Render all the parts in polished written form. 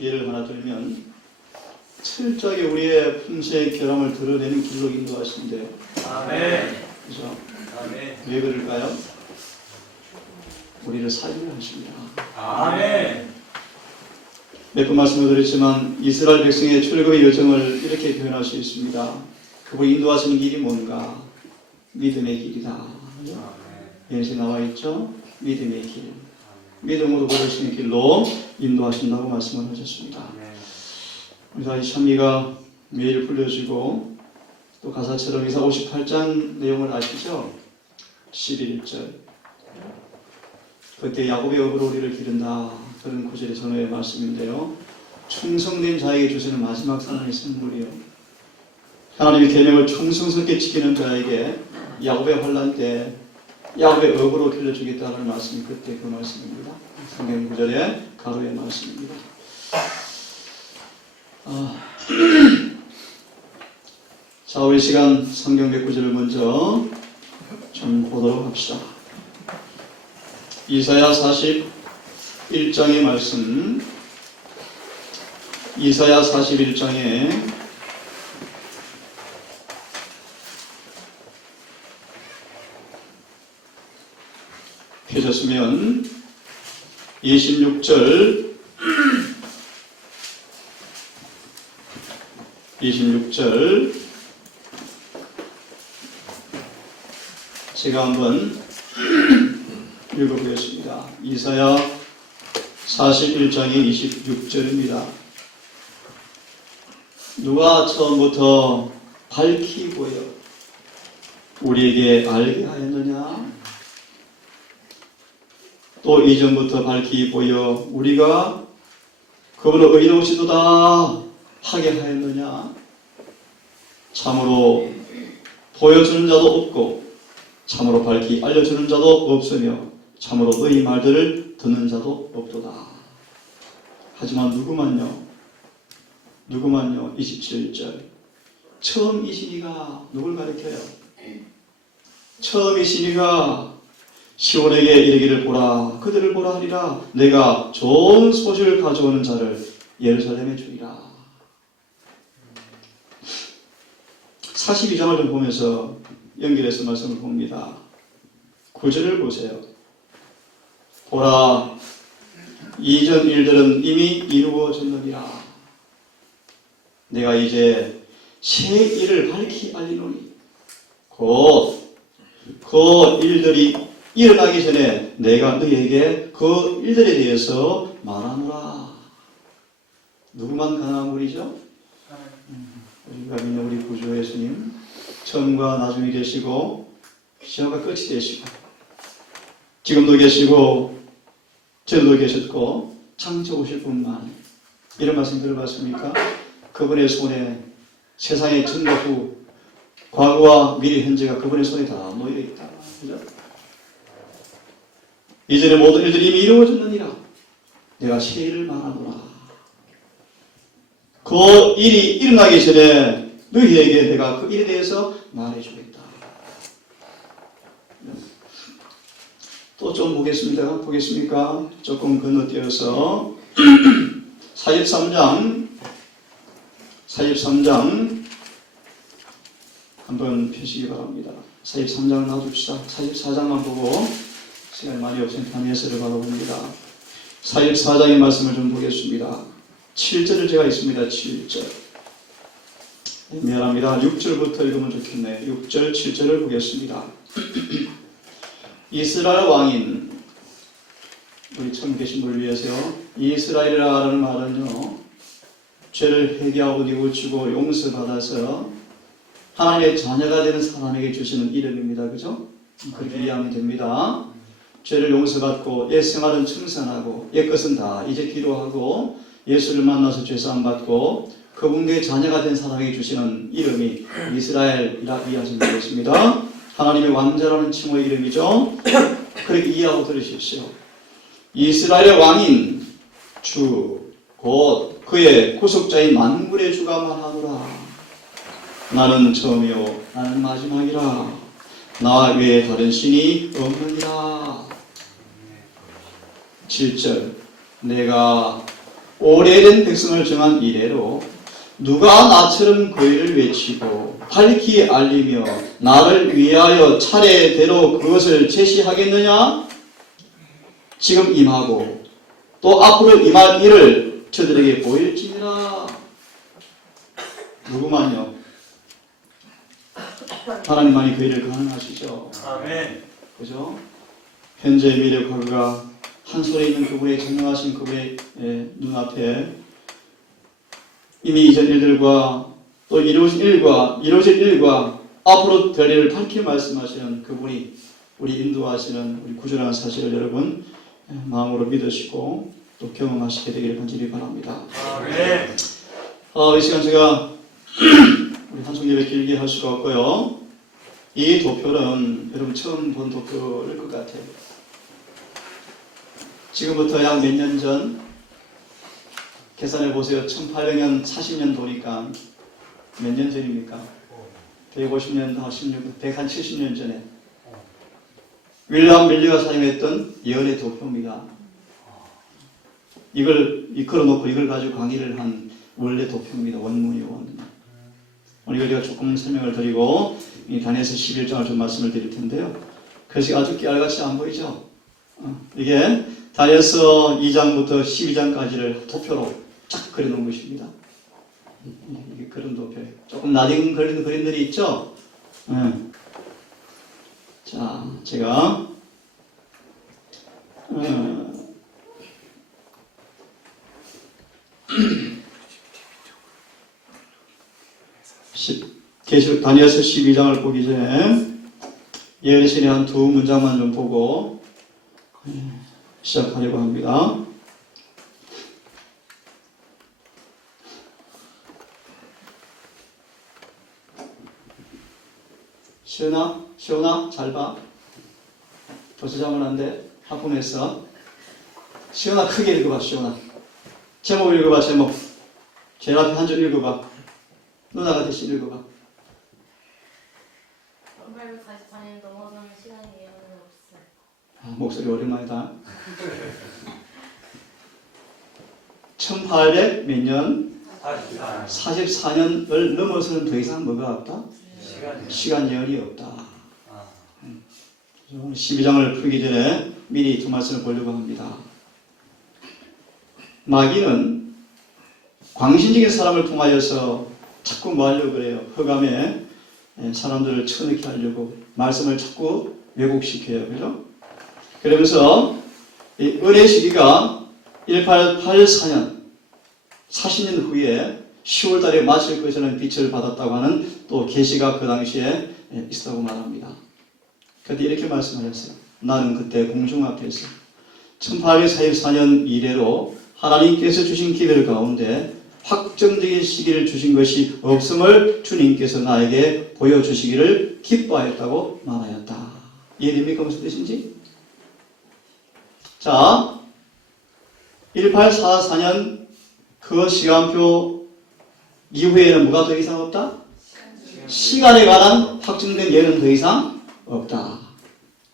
예를 하나 들면 철저하게 우리의 품새의 결함을 드러내는 길로 인도하신대요. 아멘. 그죠? 아멘. 왜 그럴까요? 우리를 살리려 하십니다. 아멘. 몇 번 말씀을 드렸지만 이스라엘 백성의 출애굽의 여정을 이렇게 표현할 수 있습니다. 그분이 인도하시는 길이 뭔가? 믿음의 길이다. 연시 나와 있죠? 믿음의 길. 믿음으로 걸으시는 길로 인도하신다고 말씀을 하셨습니다. 우리가 이 찬미가 매일 불려지고 또 가사처럼 이사 58장 내용을 아시죠? 11절. 그때 야곱의 업으로 우리를 기른다. 그런 구절의 전후의 말씀인데요. 충성된 자에게 주시는 마지막 사랑의 선물이요. 하나님의 계명을 충성스럽게 지키는 자에게 야곱의 환난 때 야곱의 업으로 길러주겠다는 말씀이 그때 그 말씀입니다. 성경 구절의 가로의 말씀입니다. 자, 우리 시간 성경 몇 구절을 먼저 좀 보도록 합시다. 이사야 41장의 말씀, 이사야 41장에 펴졌으면 26절 제가 한번 읽어보겠습니다. 이사야 41장의 26절입니다. 누가 처음부터 밝히 보여 우리에게 알게 하였느냐? 또 이전부터 밝히 보여 우리가 그분을 의로우시도다 하게 하였느냐? 참으로 보여주는 자도 없고 참으로 밝히 알려주는 자도 없으며 참으로 너희 말들을 듣는 자도 없도다. 하지만 누구만요? 27절 처음이시니가 누굴 가리켜요? 처음이시니가 시온에게 이르기를 보라 그들을 보라 하리라 내가 좋은 소식을 가져오는 자를 예루살렘에 주리라. 42장을 좀 보면서 연결해서 말씀을 봅니다. 9절을 보세요. 보라 이전 일들은 이미 이루어졌느니라. 내가 이제 새 일을 밝히 알리노니 곧 그 일들이 일어나기 전에 내가 너희에게 그 일들에 대해서 말하노라. 누구만 가능한 분이죠? 우리가 믿는 우리 구주 예수님 처음과 나중에 계시고 시작과 끝이 되시고 지금도 계시고 전도 계셨고 창조 오실 분만 이런 말씀 들어봤습니까? 그분의 손에 세상의 전과 후 과거와 미래 현재가 그분의 손에 다 놓여있다. 그죠? 이전의 모든 일들이 이미 이루어졌느니라. 내가 새 일을 말하노라. 그 일이 일어나기 전에 너희에게 내가 그 일에 대해서 말해주겠다. 또 좀 보겠습니까? 조금 건너뛰어서 43장 한번 펴시기 바랍니다. 43장을 놔둡시다. 44장만 보고 시간이 많이 없으니까 예서를 바라봅니다. 44장의 말씀을 좀 보겠습니다. 7절을 제가 있습니다. 7절. 미안합니다. 6절부터 읽으면 좋겠네요. 6절, 7절을 보겠습니다. 이스라엘 왕인 우리 처음 계신 분을 위해서요. 이스라엘이라는 말은요. 죄를 회개하고 뉘우치고 용서받아서 하나님의 자녀가 되는 사람에게 주시는 이름입니다. 그죠? 그렇게 이해하면 됩니다. 죄를 용서받고 옛 생활은 청산하고 옛 것은 다 이제 기도하고 예수를 만나서 죄사함 받고 그분께 자녀가 된 사람에게 주시는 이름이 이스라엘이라 이해하시면 되겠습니다. 하나님의 왕자라는 칭호의 이름이죠. 그렇게 이해하고 들으십시오. 이스라엘의 왕인 주 곧 그의 구속자인 만군의 주가 말하노라. 나는 처음이요 나는 마지막이라. 나 외에 다른 신이 없느니라. 7절 내가 오래된 백성을 정한 이래로 누가 나처럼 거의를 외치고 밝히 알리며 나를 위하여 차례대로 그것을 제시하겠느냐? 지금 임하고 또 앞으로 임할 일을 저들에게 보일지니라. 누구만요? 하나님만이 그 일을 가능하시죠. 아멘. 그죠? 현재 미래 과거가 한 손에 있는 그분의 전능하신 그분의 눈앞에 이미 이전 일들과 또 이루어질 일과 앞으로 될 일을 밝히 말씀하시는 그분이 우리 인도하시는 우리 구주라는 사실을 여러분 마음으로 믿으시고 또 경험하시게 되기를 간절히 바랍니다. 아멘. 이 시간 제가 우리 한송 예배 길게 할 수가 없고요. 이 도표는 여러분 처음 본 도표일 것 같아요. 지금부터 약 몇 년 전 계산해 보세요. 1800년 40년 도니까 몇 년 전입니까? 150년, 170년 전에 윌리엄 밀리가 사용했던 예언의 도표입니다. 이걸 걸어놓고 이걸 가지고 강의를 한 원래 도표입니다. 원문이요, 원문. 오늘 이걸 제가 조금 설명을 드리고 이 다니엘서 11장을 좀 말씀을 드릴 텐데요. 글씨가 아주 깨알같이 안 보이죠? 이게 다니엘서 2장부터 12장까지를 도표로 쫙 그려놓은 것입니다. 이게 그런 도표예요. 조금 낯익은 그림들이 있죠? 자, 제가 다니엘서 12장을 보기 전에 예언의 신의 한 두 문장만 좀 보고 시작하려고 합니다. 시온아, 잘 봐. 도서자문 안 돼. 하품했어. 시온아, 크게 읽어봐, 시온아. 제목 읽어봐, 제목. 제일 앞에 한 줄 읽어봐. 누나가 대신 읽어봐. 1844년 넘어서는 시간이 예언은 없어. 목소리 오랜만이다. 1800 몇 년? 44년을 넘어서는 더 이상 뭐가 없다? 시간 예언이 없다. 12장을 풀기 전에 미리 두 말씀을 보려고 합니다. 마귀는 광신적인 사람을 통하여서 자꾸 뭐 하려고 그래요? 흑암에 사람들을 쳐넣게 하려고 말씀을 자꾸 왜곡시켜요. 그죠? 그러면서 이 은혜 시기가 1884년 40년 후에 10월 달에 마칠 것이라는 빛을 받았다고 하는 또 계시가 그 당시에 있었다고 말합니다. 그런데 이렇게 말씀하셨어요. 나는 그때 공중 앞에서 1844년 이래로 하나님께서 주신 기별 가운데 확정적인 시기를 주신 것이 없음을 주님께서 나에게 보여주시기를 기뻐하였다고 말하였다. 이해됩니까? 무슨 뜻인지? 자, 1844년 그 시간표 이후에는 뭐가 더 이상 없다? 시간에 관한 확정된 예는 더 이상 없다.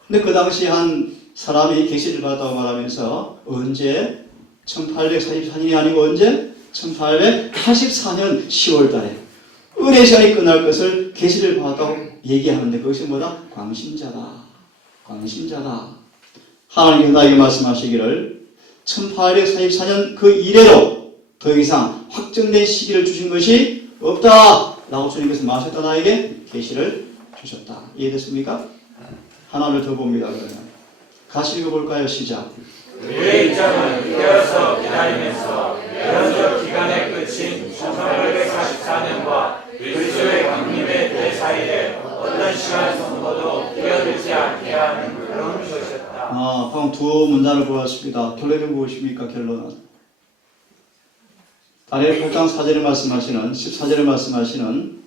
근데 그 당시 한 사람이 계시를 받았다고 말하면서 언제? 1844년이 아니고 언제? 1884년 10월 달에 은혜 시간이 끝날 것을 계시를 받았다고 얘기하는데 그것이 뭐다? 광신자다. 광신자다. 하나님께서 나에게 말씀하시기를 1844년 그 이래로 더 이상 확정된 시기를 주신 것이 없다 라고 주님께서 말하셨다. 나에게 계시를 주셨다. 이해됐습니까? 하나를 더 봅니다. 그러면 같이 읽어볼까요? 시작. 우리의 입장은 되어서 기다리면서 예언적 기간의 끝인 1844년과 그리스도의 강림의 때 사이에 어떤 시간 정도도 뛰어들지 않게 하는 그런 것이었다. 방금 두 문단을 보았습니다. 결론은 무엇입니까? 결론은 다니엘 8장 4절에 말씀하시는 14절에 말씀하시는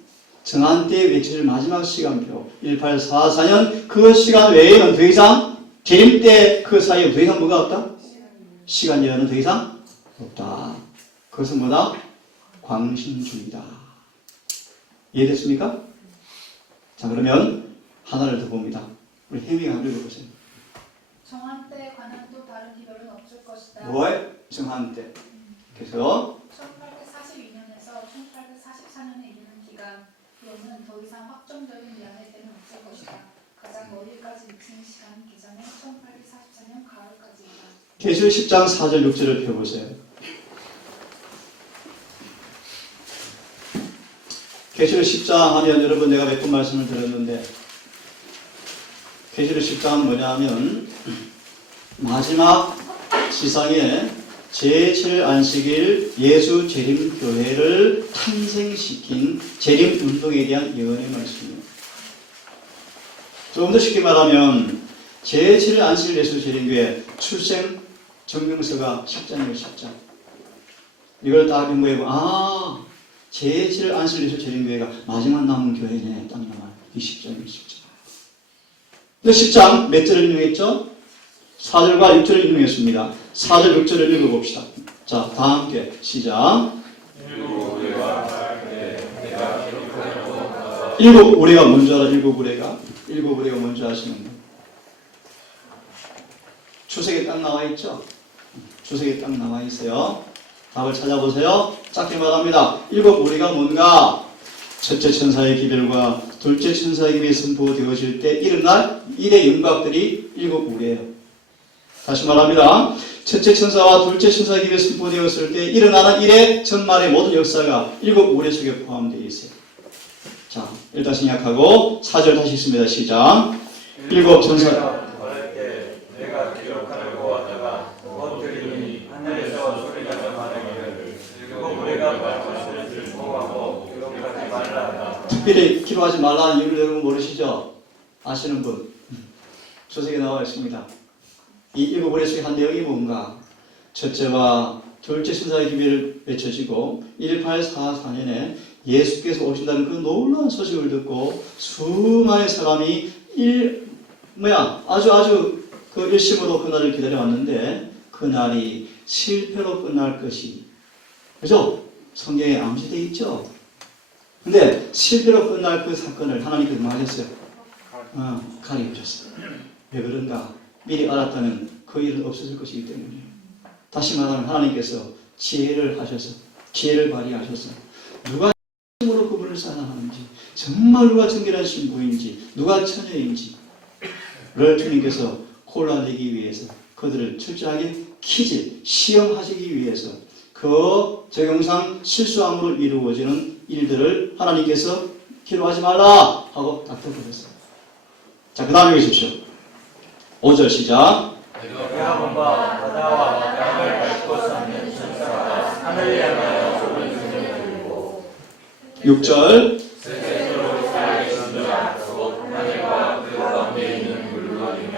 정한 때에 외쳐질 마지막 시간표 1844년 그 시간 외에는 더 이상 재림 때 그 사이에 더 이상 뭐가 없다? 시간 예언은 더 이상 없다. 그것은 뭐다? 광신주의다. 이해됐습니까? 자, 그러면 하나를 더 봅니다. 우리 혜미가 한번 읽어보세요. 정한 때에 관한 또 다른 기별은 없을 것이다. 뭐에? 정한 때. 그래서 1842년에서 1844년에 이르는 기간으로는 더 이상 확정적인 연회때는 없을 것이다. 가장 머리까지 미치는 시간은 기장은 1844년 가을까지이다. 계시록 10장 4절 6절을 펴보세요. 계시록 10장 하면 여러분 내가 몇 번 말씀을 드렸는데 계시록 10장은 뭐냐 하면 마지막 지상에 제7 안식일 예수 재림교회를 탄생시킨 재림운동에 대한 예언의 말씀입니다. 조금 더 쉽게 말하면 제7 안식일 예수 재림교회 출생 증명서가 10장이에요. 10장. 이걸 다 공부해보면 제7 안식일 예수 재림교회가 마지막 남은 교회네. 딱 나와요. 이 10장이에요. 10장. 근데 10장 몇 절을 인용했죠? 4절과 6절을 인용했습니다. 4절, 6절을 읽어봅시다. 자, 다 함께 시작. 일곱 우레가 뭔지 알아? 일곱 우레가 뭔지 아시는 분? 주석에 딱 나와 있죠? 주석에 딱 나와 있어요. 답을 찾아보세요. 짧게 말합니다. 일곱 우레가 뭔가? 첫째 천사의 기별과 둘째 천사의 기별이 선포되어질 때 일어날 일의 영광들이 일곱 우레예요. 다시 말합니다. 첫째 천사와 둘째 천사의 기별이 선포되었을 때 일어나는 일의 전말의 모든 역사가 일곱 우레 속에 포함되어 있어요. 자, 일단 생략하고 4절 다시 있습니다. 시작. 일곱 천사 어릴 때 내가 기록하려고 하다가 못 들으니 하늘에서 소리가 전하기를 일곱 우리가 말할 것을 주목하고 기록하지 말라 하다. 특별히 기록하지 말라는 이유를 여러분 모르시죠? 아시는 분? 주석에 나와 있습니다. 이 일곱 우레 속에 한 내용이 뭔가? 첫째와 둘째 천사의 기별을 맺혀지고 1844년에 예수께서 오신다는 그 놀라운 소식을 듣고 수많은 사람이 아주 그 일심으로 그날을 기다려왔는데 그날이 실패로 끝날 것이, 그죠? 성경에 암시되어 있죠? 근데 실패로 끝날 그 사건을 하나님께서 뭐 하셨어요? 가리우셨어요. 왜 그런가? 미리 알았다면 그 일은 없어질 것이기 때문이에요. 다시 말하면 하나님께서 지혜를 하셔서, 지혜를 발휘하셔서 누가 으로 그분을 사랑하는지, 정말 누가 정결한 신부인지, 누가 처녀인지 를 주님께서 골라내기 위해서 그들을 철저하게 시험하시기 위해서 그 적용상 실수함으로 이루어지는 일들을 하나님께서 기록하지 말라 하고 닥터버렸어요. 자, 그 다음에 보십시오. 5절 시작. 내가 본바 바다와 땅을 밟고 사는 천사가 하늘을 향하여 소리 지르고 6절 세세토록 살아계신다. 곧 하늘과 그 가운데 있는 물건이며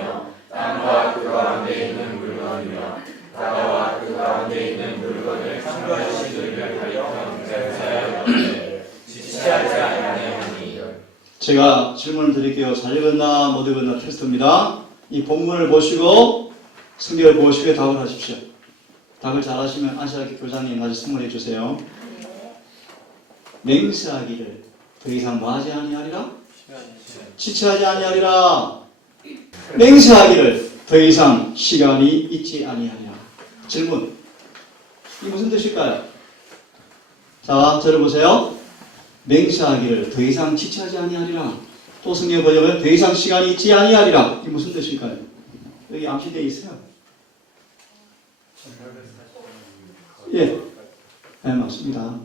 땅과 그 가운데 있는 물건이며 바다와 그 가운데 있는 물건을 창조하시기를 하여 경배하였는데 지체하지 아니하니. 제가 질문을 드릴게요. 잘 읽었나 못 읽었나 테스트입니다. 이 본문을 보시고 성경을 보시고 답을 하십시오. 답을 잘 하시면 아시아학교 교장님 아주 선물해 주세요. 맹세하기를 더 이상 뭐하지 아니하리라? 지체하지 아니하리라. 맹세하기를 더 이상 시간이 있지 아니하리라. 질문. 이게 무슨 뜻일까요? 자, 저를 보세요. 맹세하기를 더 이상 지체하지 아니하리라. 또 성경 번역은 더 이상 시간이 있지 아니하리라. 이게 무슨 뜻일까요? 여기 암시되어 있어요. 예, 네, 맞습니다.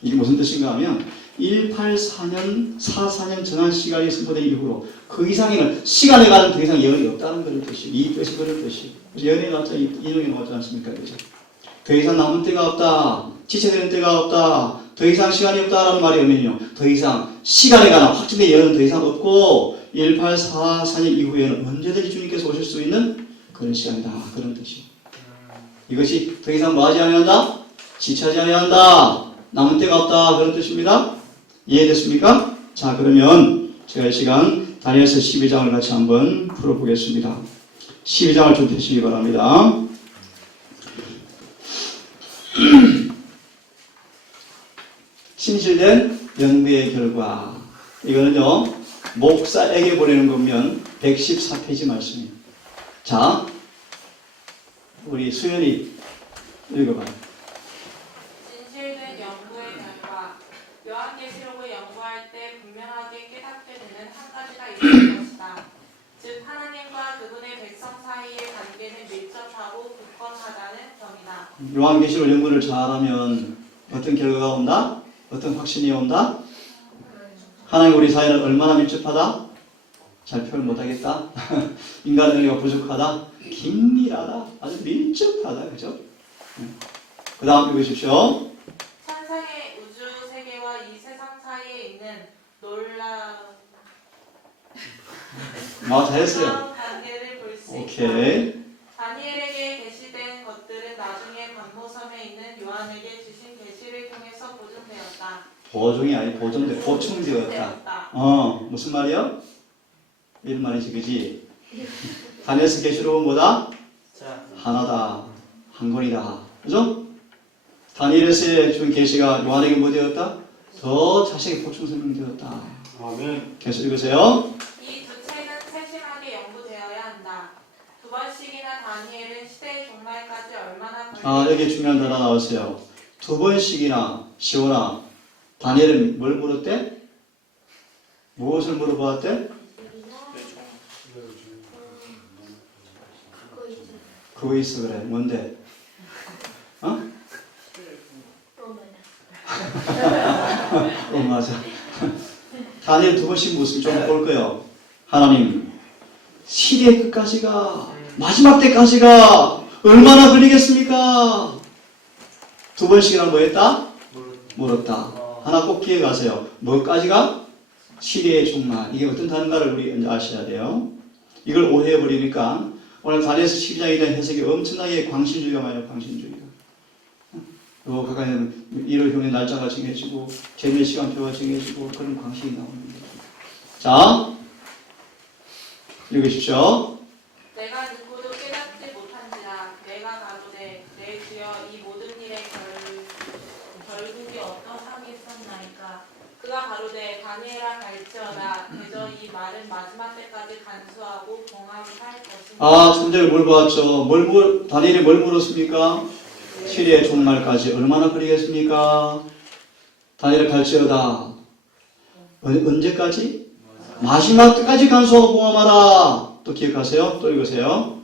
이게 무슨 뜻인가 하면 184년, 44년 정한 시간이 선포된 이후로 그 이상에는 시간에 관한 더 이상 예언이 없다는 그런 뜻이, 이 뜻이 그런 뜻이. 예언이 나왔지, 인용이 나왔지 않습니까? 그죠? 더 이상 남은 때가 없다, 지체되는 때가 없다, 더 이상 시간이 없다라는 말이 오면요, 더 이상 시간에 관한 확정된 예언은 더 이상 없고 1844년 이후에는 언제든지 주님께서 오실 수 있는 그런 시간이다, 그런 뜻이에요. 이것이 더 이상 뭐하지 아니한다? 지체하지 아니한다, 남은 때가 없다, 그런 뜻입니다. 이해됐습니까? 자, 그러면 제가 이 시간 다니엘서 12장을 같이 한번 풀어보겠습니다. 12장을 좀 펴시기 바랍니다. 신실된 연구의 결과. 이거는요, 목사에게 보내는 거면 114페이지 말씀이에요. 자, 우리 수연이 읽어봐요. 기도할 때 분명하게 깨닫게 되는 한 가지가 있을 것이다. 즉 하나님과 그분의 백성 사이의 관계는 밀접하고 굳건하다는 점이다. 요한계시록 연구를 잘하면 어떤 결과가 온다? 어떤 확신이 온다? 하나님 우리 사이는 얼마나 밀접하다? 잘 표현 못하겠다. 인간 능력가 부족하다. 긴밀하다. 아주 밀접하다. 그죠? 그 다음 읽으십시오. 천상의 우주 세계와 이 세상 사이에 있는 놀라운 잘했어요. 관계를 볼 수 있다. 오케이. 다니엘에게 계시된 것들은 나중에 감모섬에 있는 요한에게 주신 계시를 통해서 보존되었다. 보종이 아니 보충되었다. 무슨 말이야? 이런 말이지, 그지? 다니엘서 계시록은 뭐다? 자, 하나다. 한 권이다. 그죠? 다니엘서의 준 계시가 요한에게 뭐 되었다? 더 자세히 보충 설명되었다. 아멘. 계속 읽으세요. 이 두 책은 세심하게 연구되어야 한다. 두 번씩이나 다니엘은 시대의 종말까지 얼마나 여기 중요한 단어 나왔어요. 두 번씩이나 시오나 다니엘은 뭘 물었대? 무엇을 물어보았대? 그거 있죠. 그거 있어 그래. 뭔데? 맞아. 다니엘 두 번씩 무슨 좀 볼 거예요. 하나님, 시대의 끝까지가 마지막 때까지가 얼마나 걸리겠습니까? 두 번씩이나 뭐 했다? 물었다. 하나 꼭 기억하세요. 뭐까지가? 시대의 종말. 이게 어떤 단가를 우리 이제 아셔야 돼요. 이걸 오해해버리니까 오늘 다니엘서 12장에 대한 해석이 엄청나게 광신주의가 많아요. 광신주의가. 가까이 1월 경의 날짜가 정해지고 제일 시간표가 정해지고 그런 광신이 나옵니다. 자, 읽으십시오. 내가 듣고도 깨닫지 못한지라 내가 가로되 내 주여 이 모든 일의 결국이 어떠하겠었나이까. 그가 가로되 다니엘아 갈지어다. 대저 이 말은 마지막 때까지 간수하고 봉하게 할 것이니. 좀 전에 뭘 보았죠? 다니엘이 뭘 물었습니까? 시리의 종말까지 얼마나 걸리겠습니까? 다니엘 갈지어다. 언제까지? 마지막 때까지 간수하고 봉함하라. 또 기억하세요? 또 읽으세요.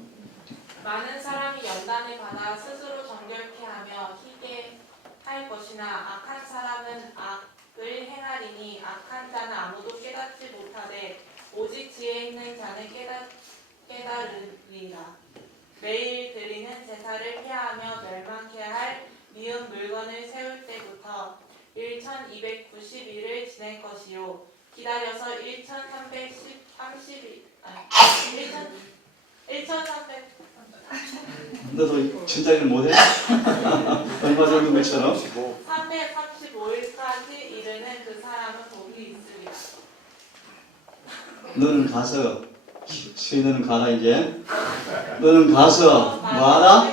많은 사람이 연단을 받아 스스로 정결케 하며 희게 할 것이나 악한 사람은 악을 행하리니 악한 자는 아무도 깨닫지 못하되 오직 지혜 있는 자는 깨달으리라. 매일 드리는 제사를 피하며 멸망케 할 미운 물건을 세울 때부터 1290일을 지낼 것이요 기다려서 1300 너도 천장일 못해? 얼마 정도 것처럼? 335일까지 이르는 그 사람은 복이 있으리라. 너는 가서 수인너는 가라 이제. 너는 가서 뭐하라?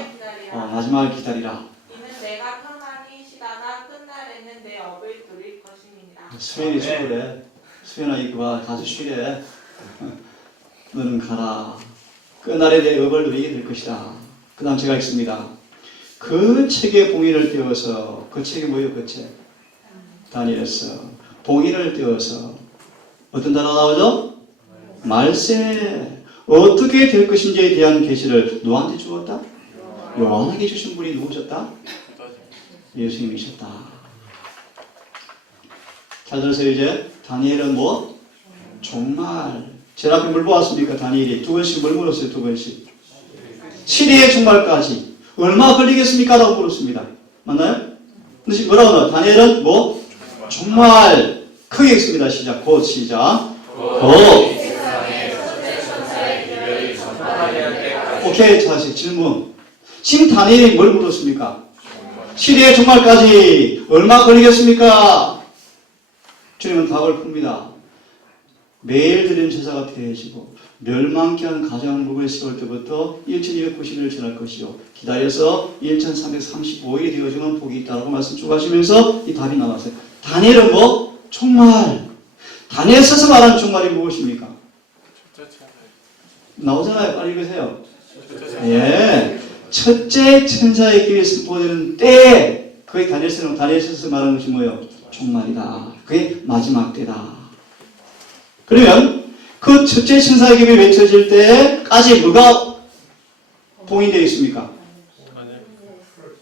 마지막을 기다리라. 이는 내가 평안히 쉬다가 끝날에는 내 업을 누릴 것입니다. 수인이 죽으래. 수인아 이거 봐. 가서 쉬래. 너는 가라. 끝날에 내 업을 누리게 될 것이다. 그 다음 제가 읽습니다. 그 책에 봉인을 띄워서 그 책이 뭐예요? 그 책? 다니엘서 봉인을 띄워서 어떤 단어가 나오죠? 말세. 어떻게 될 것인지에 대한 계시를 누구한테 주었다? 요한에게 주신 분이 누구셨다? 예수님이셨다. 잘 들으세요. 이제 다니엘은 뭐? 종말. 제일 앞에 뭘 보았습니까? 다니엘이 두 번씩 뭘 물었어요? 두 번씩. 시대의 종말까지 얼마 걸리겠습니까? 라고 물었습니다. 맞나요? 근데 뭐라고 나와요? 다니엘은 뭐? 종말. 크게 읽습니다. 시작. 곧 시작. 곧. 오케이. 다시 질문. 지금 다니엘이 뭘 물었습니까? 시대의 종말까지 얼마 걸리겠습니까? 주님은 답을 풉니다. 매일 드리는 제사가 폐해지고 멸망케 한 가장 목을 세울 때부터 1290일을 지날 것이요 기다려서 1335일이 되어지면 복이 있다고 말씀 쭉 하시면서 이 답이 나왔어요. 다니엘은 뭐? 종말. 다니엘서서 말하는 종말이 무엇입니까? 나오잖아요. 빨리 읽으세요. 예. 첫째 천사의 길이 선포되는 때 그게 다니엘서서 말하는 것이 뭐예요? 종말이다. 그게 마지막 때다. 그러면 그 첫째 천사의 기별이 외쳐질 때까지 뭐가 봉인되어 있습니까?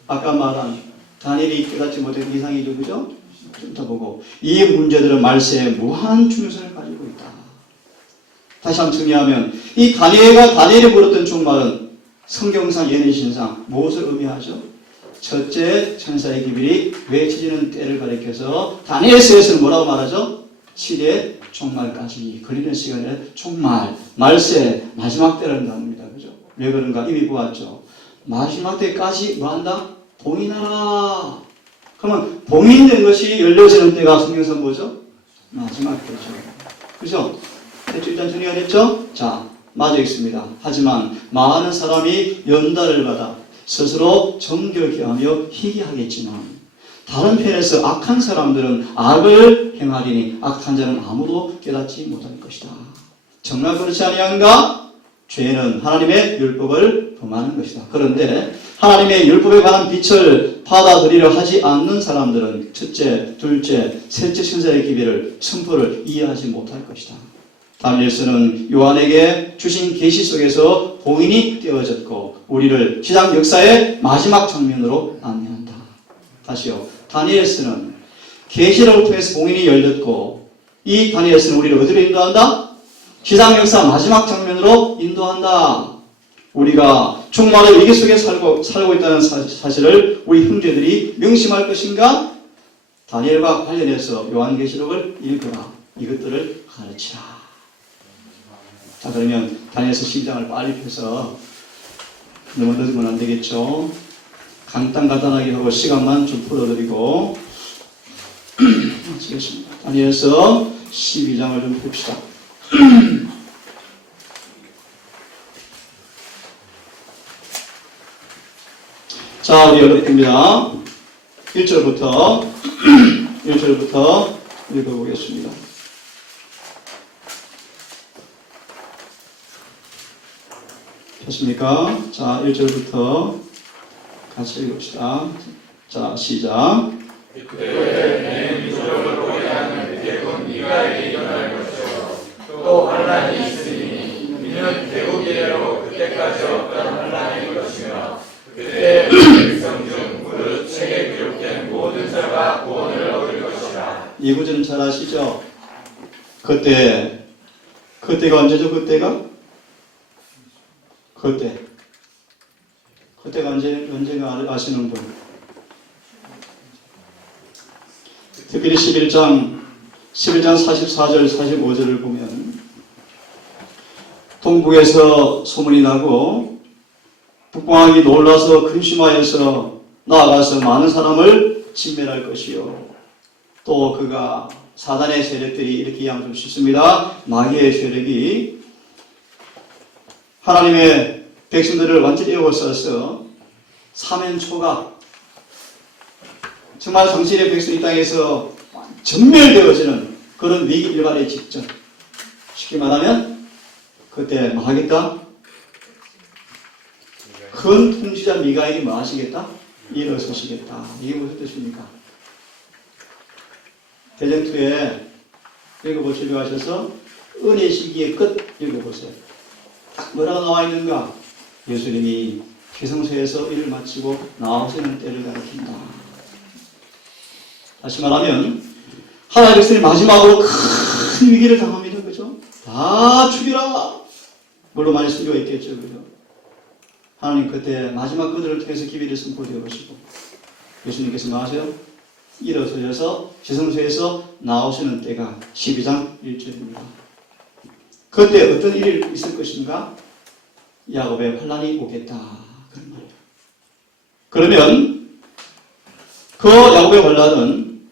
아까 말한 다니엘이 깨닫지 못한 이상이죠. 그죠? 좀 더 보고 이 문제들은 말세에 무한 중요성을 가지고 있다. 다시 한번 정리하면 이 다니엘이 물었던 종말은 성경상 예언신상 무엇을 의미하죠? 첫째 천사의 기별이 외쳐지는 때를 가리켜서 다니엘서에서는 뭐라고 말하죠? 시대 종말까지 걸리는 시간에 종말, 말세, 마지막 때를 한답니다. 그죠? 왜 그런가? 이미 보았죠. 마지막 때까지 뭐 한다? 봉인하라. 그러면 봉인된 것이 열려지는 때가 성경상 뭐죠? 마지막 때죠. 그죠? 일단 정리가 됐죠? 자, 맞아 있습니다. 하지만 많은 사람이 연단을 받아 스스로 정결케 하며 희귀하겠지만 다른 편에서 악한 사람들은 악을 행하리니 악한 자는 아무도 깨닫지 못할 것이다. 정말 그렇지 아니한가? 죄는 하나님의 율법을 범하는 것이다. 그런데 하나님의 율법에 관한 빛을 받아들이려 하지 않는 사람들은 첫째, 둘째, 셋째 천사의 기별을 선포를 이해하지 못할 것이다. 다니엘서는 요한에게 주신 계시 속에서 봉인이 떼어졌고 우리를 시장 역사의 마지막 장면으로 안내한다. 다시요. 다니엘서는 계시록을 통해서 봉인이 열렸고 이 다니엘서는 우리를 어디로 인도한다? 시장 역사 마지막 장면으로 인도한다. 우리가 종말의 위기 속에 살고 있다는 사실을 우리 형제들이 명심할 것인가? 다니엘과 관련해서 요한계시록을 읽어라. 이것들을 가르치라. 자, 그러면 다니엘서 12장을 빨리 펴서 너무 늦으면 안 되겠죠. 간단하게 하고 시간만 좀 풀어드리고 마치겠습니다. 다니엘서 12장을 좀 봅시다. 자, 우리 열어봅니다. 1절부터 읽어보겠습니다. 폈습니까? 자, 1절부터 같이 읽읍시다. 자, 시작. 그때 내 민족을 보게 하는 대군 미가엘이 일어날 것이요 또 환란이 있으니 이는 대국 이래로 그때까지 없던 환란일 것이며 그때 백성 중 무릇 책에 기록된 모든 자가 구원을 얻을 것이라. 이 구절은 잘 아시죠? 그때가 언제죠? 그때가 언제가 아시는 분? 특별히 11장 44절 45절을 보면 동북에서 소문이 나고 북방이 놀라서 근심하여서 나아가서 많은 사람을 진멸할 것이요 또 그가 사단의 세력들이 이렇게 이해하면 좀 쉽습니다. 마귀의 세력이 하나님의 백성들을 완전히 에워싸서 사면초가 정말 당신의 백성이 땅에서 전멸되어지는 그런 위기 일반의 직전. 쉽게 말하면 그때 뭐 하겠다? 큰 통치자 미가엘이 뭐 하시겠다? 일어서시겠다. 이게 무슨 뜻입니까? 대전투에 읽어보시려고 하셔서 은혜 시기의 끝 읽어보세요. 뭐라고 나와 있는가? 예수님이 피성소에서 일을 마치고 나오시는 때를 가리킨다. 다시 말하면 하나님의 백성이 마지막으로 큰 위기를 당합니다. 그죠? 다 죽이라! 물론 많이 수가 있겠죠. 그죠? 하나님 그때 마지막 그들을 통해서 기별이 선포되어 오시고 예수님께서 뭐 하세요? 일어서셔서 지성소에서 나오시는 때가 12장 1절입니다. 그때 어떤 일이 있을 것인가? 야곱의 환란이 오겠다. 그런 말이에요. 그러면 그 야곱의 환란은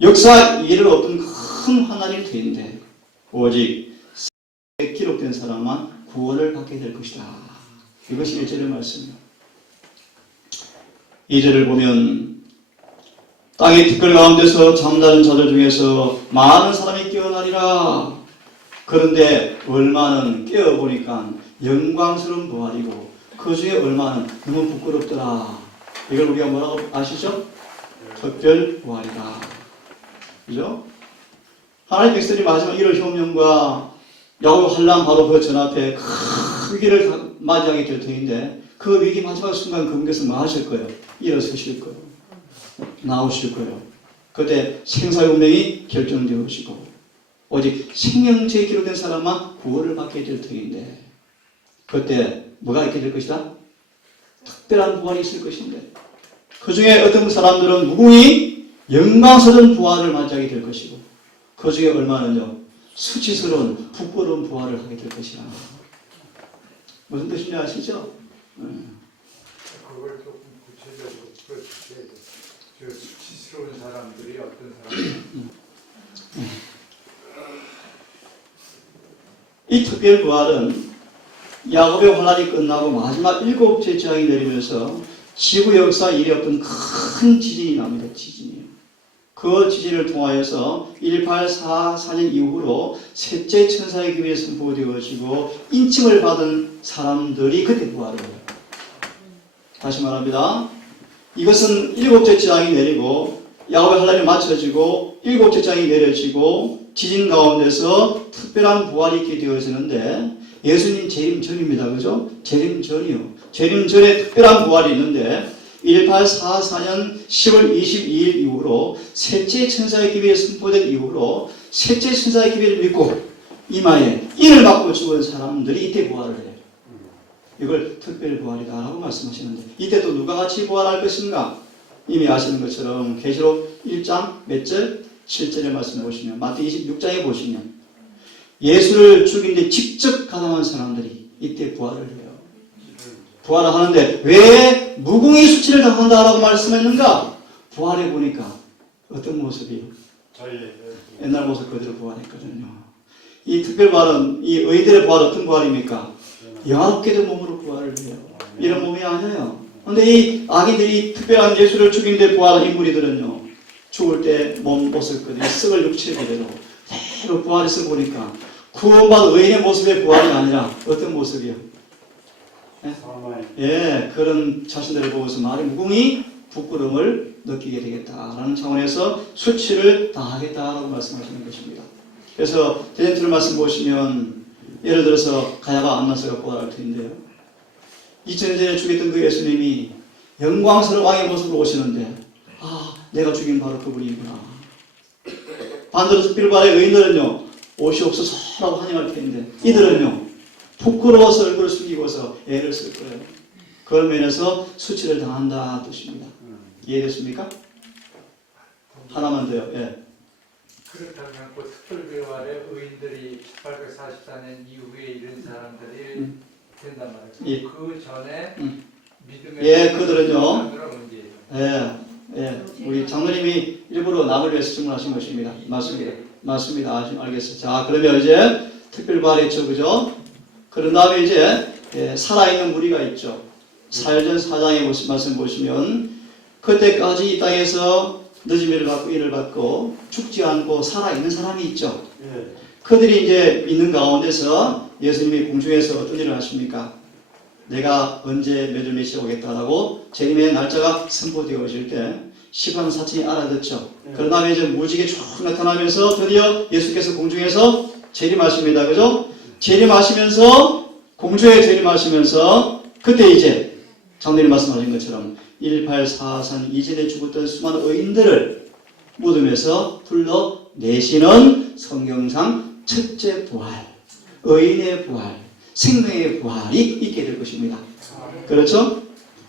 역사 이해를 얻던 큰 환란일 텐데 오직 기록된 사람만 구원을 받게 될 것이다. 이것이 1절의 말씀이에요. 2절을 보면 땅의 티끌 가운데서 잠자는 자들 중에서 많은 사람이 깨어나리라. 그런데 얼마는 깨어보니까 영광스러운 부활이고 그 중에 얼마는 너무 부끄럽더라. 이걸 우리가 뭐라고 아시죠? 특별 부활이다. 그죠? 하나님 백성들이 마지막 이럴 혁명과 야곱 환란 바로 그 전 앞에 큰 위기를 맞이하게 될 터인데 그 위기 마지막 순간 그분께서 뭐 하실 거예요? 일어서실 거예요. 나오실 거예요. 그때 생사의 운명이 결정되어지고 오직 생명체에 기록된 사람만 구원을 받게 될 터인데 그때 뭐가 있게 될 것이다? 특별한 부활이 있을 것인데 그 중에 어떤 사람들은 무궁히 영광스러운 부활을 맞이하게 될 것이고 그 중에 얼마는요 수치스러운 부끄러운 부활을 하게 될 것이라. 무슨 뜻인지 아시죠? 그걸 조금 구체적으로 풀어주셔야 돼요. 그 수치스러운 사람들이 어떤 사람들? 이 특별 부활은 야곱의 환란이 끝나고 마지막 7째 재앙이 내리면서 지구 역사 이래 없던 큰 지진이 납니다. 지진이요. 그 지진을 통하여서 1844년 이후로 셋째 천사의 기회에 선포되어지고 인침을 받은 사람들이 그때 부활을 해요. 다시 말합니다. 이것은 7째 재앙이 내리고 야곱의 환란이 맞춰지고 7째 재앙이 내려지고 지진 가운데서 특별한 부활이 있게 되어지는데 예수님 재림 전입니다. 그죠? 재림 전이요. 재림 전에 특별한 부활이 있는데 1844년 10월 22일 이후로 셋째 천사의 기회에 선포된 이후로 셋째 천사의 기회를 믿고 이마에 인을 받고 죽은 사람들이 이때 부활을 해요. 이걸 특별 부활이다라고 말씀하시는데 이때 또 누가 같이 부활할 것인가? 이미 아시는 것처럼 계시록 1장 몇 절? 7절의 말씀 보시면 마태 26장에 보시면 예수를 죽인 데 직접 가담한 사람들이 이때 부활을 해요. 부활을 하는데 왜 무궁히 수치를 당한다라고 말씀했는가? 부활해 보니까 어떤 모습이요? 옛날 모습 그대로 부활했거든요. 이 특별 부활은 이 의인들의 부활은 어떤 부활입니까? 영화롭게도 몸으로 부활을 해요. 이런 몸이 아니에요. 그런데 이 악인들이 특별한 예수를 죽인 데 부활한 인물이들은요. 죽을 때 몸 옷을 그대로 썩을 육체 그대로 그대로 부활해서 보니까 구원받은 의인의 모습의 부활이 아니라 어떤 모습이요? 예, 그런 자신들을 보고서 말이 무궁히 부끄러움을 느끼게 되겠다라는 차원에서 수치를 당하겠다라고 말씀하시는 것입니다. 그래서 대전투를 말씀 보시면 예를 들어서 가야가 안나서가 부활할 텐데요. 2000년 전에 죽였던 그 예수님이 영광스러운 왕의 모습으로 오시는데 내가 죽인 바로 그분이구나. 반대로 특별부활의 의인들은요. 오시옵소서라고 환영할 텐데 이들은요. 부끄러워서 얼굴을 숨기고서 애를 쓸 거예요. 그런 면에서 수치를 당한다 뜻입니다. 이해됐습니까? 하나만 더요. 예. 그렇다면 그 특별부활의 의인들이 1844년 이후에 이런 사람들이 된단 말이에요. 예. 그 전에 믿음의 예, 그들은요. 문제예요. 예. 우리 장로님이 일부러 남을 위해서 질문하신 것입니다. 맞습니다. 알겠어요. 자, 그러면 이제 특별부활했죠. 그죠? 그런 다음에 이제 살아있는 무리가 있죠. 사열전 4장의 말씀 보시면 그때까지 이 땅에서 늦음을 받고 일을 받고 죽지 않고 살아있는 사람이 있죠. 그들이 이제 있는 가운데서 예수님이 공중에서 어떤 일을 하십니까? 내가 언제 몇월 몇시에 오겠다라고 재림의 날짜가 선포되어질 때 시방 사층이 알아듣죠. 그런 다음에 이제 무지개 쭉 나타나면서 드디어 예수께서 공중에서 재림하십니다. 그죠? 재림하시면서 공중에 재림하시면서 그때 이제 장로님 말씀하신 것처럼 1844년 이전에 죽었던 수많은 의인들을 무덤에서 불러내시는 성경상 첫째 부활, 의인의 부활, 생명의 부활이 있게 될 것입니다. 그렇죠?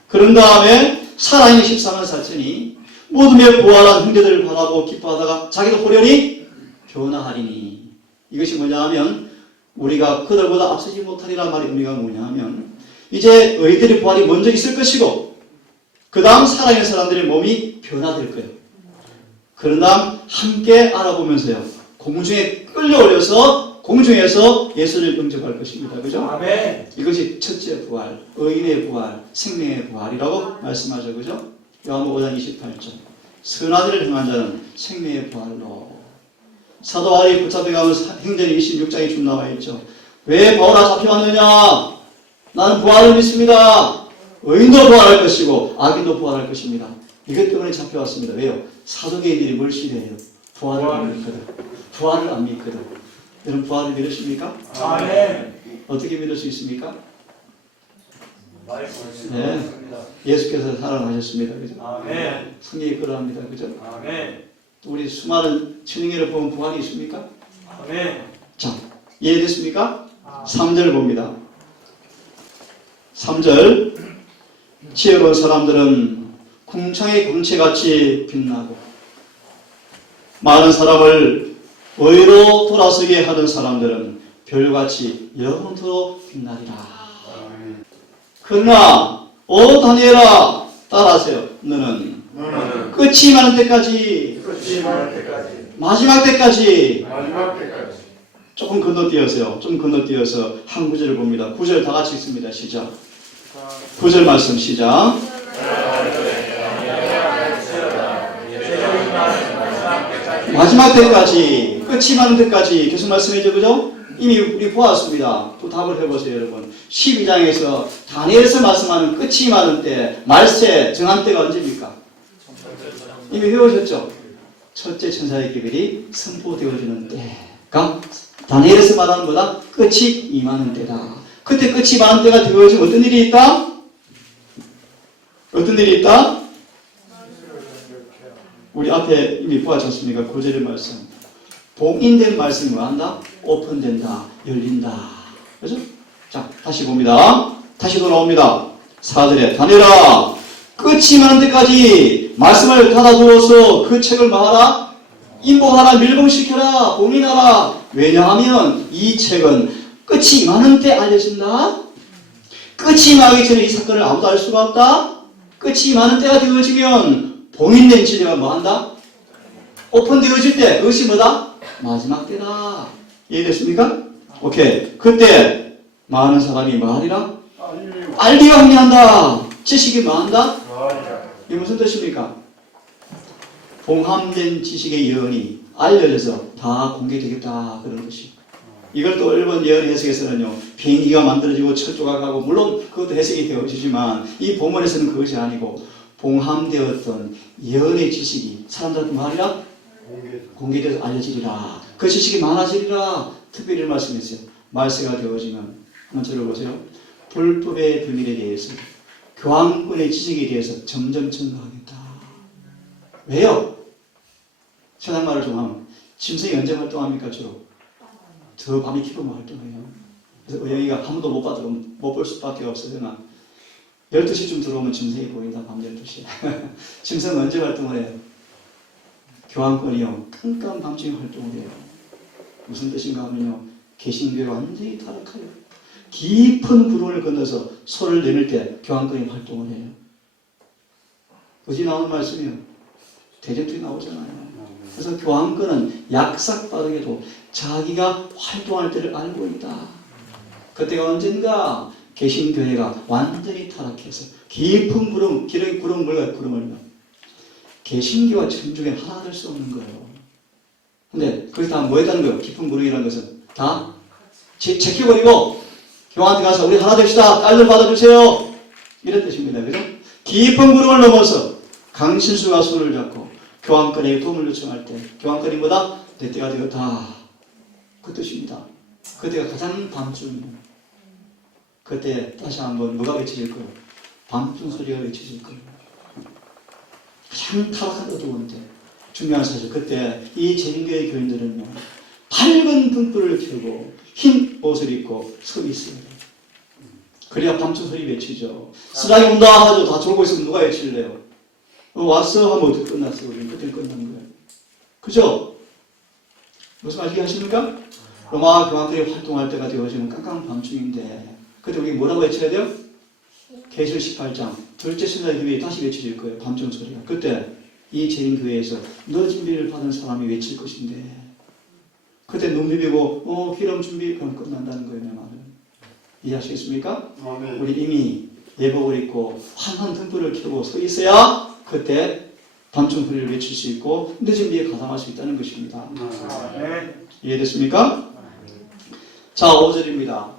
그런 다음에 살아있는 14만 4천이 무덤에 부활한 형제들을 바라보고 기뻐하다가 자기도 호련히 변화하리니 이것이 뭐냐 하면 우리가 그들보다 앞서지 못하리란 말의 의미가 뭐냐 하면 이제 의인들의 부활이 먼저 있을 것이고 그 다음 살아있는 사람들의 몸이 변화될 거예요. 그런 다음 함께 알아보면서요. 공중에 끌려올려서 공중에서 예수를 영접할 것입니다. 그죠? 아멘. 이것이 첫째 부활, 의인의 부활, 생명의 부활이라고 말씀하죠. 그죠? 요한복음 5장 28절. 선한 일을 행한 자는 생명의 부활로. 사도 바울이 붙잡혀가는 행전 26장에 쭉 나와 있죠. 왜 바울아 잡혀왔느냐? 나는 부활을 믿습니다. 의인도 부활할 것이고 악인도 부활할 것입니다. 이것 때문에 잡혀왔습니다. 왜요? 사도계인들이 뭘 시대해요? 부활을 안 믿거든. 부활을 안 믿거든. 여러분 부활을 믿으십니까? 아멘. 어떻게 믿을 수 있습니까? 말씀 네. 맞습니다. 예수께서 살아나셨습니다. 그죠? 아멘. 성경이 그러합니다. 그죠? 아멘. 또 우리 수많은 천행에를 보면 부활이 있습니까? 아멘. 자, 이해됐습니까? 3절 봅니다. 3절. 지혜로운 사람들은 궁창의 광채같이 빛나고 많은 사람을 의로 돌아서게 하는 사람들은 별같이 영원토록 빛나리라. 그러나 오 다니엘아 따라하세요. 너는 너는 끝이 많은 때까지 끝이 많을 때까지 마지막 때까지 마지막 때까지 조금 건너뛰어서요. 좀 건너뛰어서 한 구절을 봅니다. 9절 다 같이 읽습니다. 시작. 9절 말씀 시작. 마지막 때까지 끝이 많은 때까지 계속 말씀해줘. 그죠? 이미 우리 보았습니다. 또 답을 해보세요. 여러분 12장에서 다니엘에서 말씀하는 끝이 많은 때 말세 정한 때가 언제입니까? 이미 외우셨죠? 첫째 천사의 기별이 선포되어지는 때가 다니엘에서 말하는 거다. 끝이 임하는 때다. 그때 끝이 많은 때가 되어지면 어떤 일이 있다? 어떤 일이 있다? 우리 앞에 이미 보았지 않습니까? 9절의 말씀. 봉인된 말씀이 뭐한다? 오픈된다. 열린다. 그죠? 자, 다시 봅니다. 다시 돌아옵니다. 4절에 다니엘아 끝이 많은 때까지 말씀을 닫아두어서 그 책을 뭐하라? 인봉하라. 밀봉시켜라. 봉인하라. 왜냐하면 이 책은 끝이 많은 때 알려진다. 끝이 나기 전에 이 사건을 아무도 알 수가 없다. 끝이 많은 때가 되어지면 봉인된 진리가 뭐한다? 오픈되어질 때 그것이 뭐다? 마지막 때다. 이해됐습니까? 오케이. 그때 많은 사람이 뭐하리라? 알리가 합리한다. 지식이 뭐한다? 이게 무슨 뜻입니까? 봉함된 지식의 예언이 알려져서 다 공개되겠다 그런 뜻이. 이걸 또 일본 예언 해석에서는요, 비행기가 만들어지고 철조가 가고, 물론 그것도 해석이 되어지지만 이 본문에서는 그것이 아니고 봉함되었던 예언의 지식이 사람들한테 말이라 공개돼서 알려지리라. 그 지식이 많아지리라. 특별히 말씀했어요. 말세가 되어지면 한번 들어보세요. 불법의 비밀에 대해서, 교황권의 지식에 대해서 점점 증가하겠다. 왜요? 세상 말을 좀 하면 짐승이 언제 활동합니까? 주로 더 밤이 깊으면 활동해요. 그래서 의영이가 아무도 못 볼 수밖에 없어요. 12시쯤 들어오면 짐승이 보인다. 밤 12시에. 짐승은 언제 활동을 해요? 교황권이요. 깜깜 밤중에 활동을 해요. 무슨 뜻인가 하면요. 개신교가 완전히 타락하여 깊은 구름을 건너서 소를 내밀 때 교황권이 활동을 해요. 어디 나오는 말씀이요? 대전투에 나오잖아요. 그래서 교황권은 약삭빠르게도 자기가 활동할 때를 알고 있다. 그때가 언젠가 개신교회가 완전히 타락해서 깊은 구름, 구름을 개신교와 천주교는 하나 될 수 없는 거예요. 근데 그게 다 뭐였다는 거예요? 깊은 구름이라는 것은 다 제껴버리고 교황한테 가서 우리 하나 됩시다. 딸들 받아주세요. 이런 뜻입니다. 그죠? 깊은 구름을 넘어서 강신수가 손을 잡고 교황권에게 도움을 요청할 때 교황권이 뭐다? 내 때가 되었다. 그 뜻입니다. 그때가 가장 밤중이에요. 그때 다시 한번 뭐가 외쳐질 거예요? 밤중 소리가 외쳐질 거예요. 가장 타락한 어두운 때. 중요한 사실. 그때 이 재림교회 교인들은요, 밝은 등불을 켜고 흰 옷을 입고 서 있어요. 그래야 밤중 소리 외치죠. 쓰라기 온다 하죠. 다 졸고 있으면 누가 외칠래요? 왔어 하면 어떻게 끝났어? 우리는 그때 끝난 거예요. 그죠? 무슨 말 이해하십니까? 로마 교황들이 활동할 때가 되어지면 깜깜한 밤중인데 그때 우리 뭐라고 외쳐야 돼요? 계시록 18장 둘째 신사의 교회에 다시 외쳐질 거예요. 밤중 소리가. 그때 이 재림교회에서 너 준비를 받은 사람이 외칠 것인데 그때 눈 비비고 기름 준비 그럼 끝난다는 거예요. 내 말은. 이해하시겠습니까? 우리 이미 예복을 입고 환한 등불을 켜고 서 있어야 그때 밤중 소리를 외칠 수 있고 늦은 비에 가담할 수 있다는 것입니다. 이해됐습니까? 자, 5절입니다.